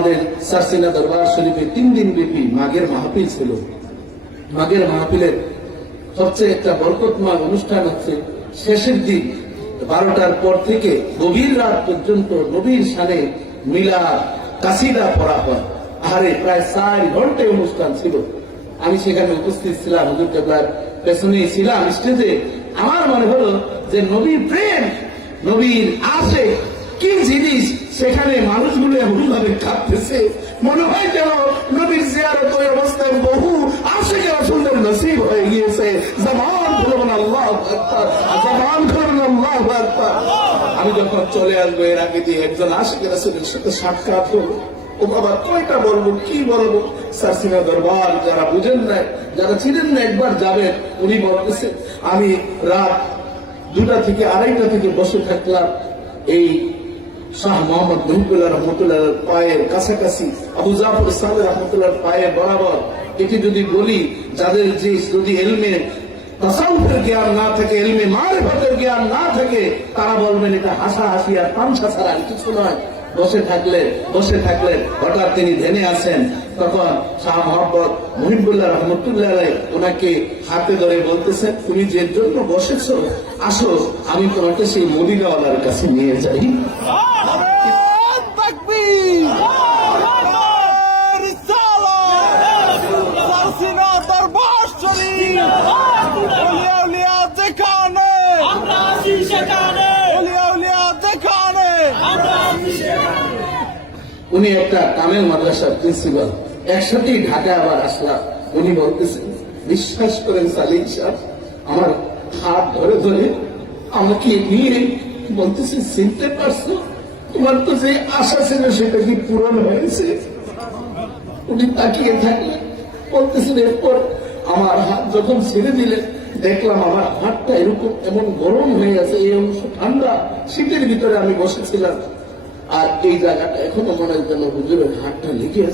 আমাদের সারসিনা দরবার শরীফে 3 দিন ব্যাপী মাঘের মাহফিল ছিল। মাঘের মাহফিলের সবচেয়ে একটা বরকতময় অনুষ্ঠান হচ্ছে শেষের দিন 12টার পর থেকে গভীর রাত পর্যন্ত নবীর শানে মিলাদ কাসিদা পড়া হয়। আরে প্রায় 4 ঘন্টা অনুষ্ঠান ছিল। আমি সেখানে উপস্থিত ছিলাম, হুজুর কেবলার পেছনেই ছিলাম স্টেজে। আমার মনে হলো যে নবীর প্রেম, নবীর আশে কি জিনিস সেখানে মানুষগুলো এমনভাবে কাঁপতেছে, মনে হয় যেন নবীর জিয়ারত ওই অবস্থায় বহু আশিক রাসূলের নসিব হয়ে গিয়েছে। জবান খুলুন আল্লাহু আকবার, জবান খুলুন আল্লাহু আকবার। আমি যখন চলে আসবো এর আগে দিয়ে একজন আশিক রাসূলের সাথে সাক্ষাৎ হলো। ও বাবা, কয়টা বলবো, কি বলবো? সারসিনা দরবার যারা বুঝেন না, যারা ছিলেন না, একবার যাবেন। উনি বলতেছে আমি রাত 2টা থেকে 2:30 থেকে বসে থাকলাম এই শাহ মোহাম্মদ মহিবুল্লাহ রহমতুল্লাহ পায়ের কাছাকাছি, আবু জাফর সালেহ রহমতুল্লাহ পায়ের বরাবর। এটি যদি বলি, যাদের যে যদি এলমে তাসাউফের জ্ঞান না থাকে, এলমে মারিফাতের জ্ঞান না থাকে, তারা বলবেন এটা হাসাহাসি আর তামসা ছাড়া আর কিছু নয়। বসে থাকলেন হঠাৎ তিনি ধ্যানে আসেন। তখন শাহ মোহাম্মদ মহিবুল্লাহ রহমতুল্লাহ ওনাকে হাতে ধরে বলতেছেন, তুমি যে জন্য বসেছো, আসো আমি তোমাকে সেই মদিনাওয়ালার কাছে নিয়ে যাই। উনি একটা কামেল মাদ্রাসার প্রিন্সিপাল, একসাথেই ঢাকা আবার আসলাম। উনি বলতেছেন, বিশ্বাস করেন সালিম সাহেব, আমার হাত ধরে ধরে আমাকে নিয়ে বলতেছে, চিনতে পারছো, তোমার তো যে আশা ছিল সেটা কি পূরণ হয়েছে? উনি তাকিয়ে থাকলেন, বলতেছেন, এরপর আমার হাত যখন ছেড়ে দিলেন দেখলাম আমার হাতটা এরকম এমন গরম হয়ে আছে, এই অংশ ঠান্ডা, শীতের ভিতরে আমি বসেছিলাম। আর এই জায়গাটা এখনো মনে হয় যেন হুজুরের হাতটা লেগে আছে।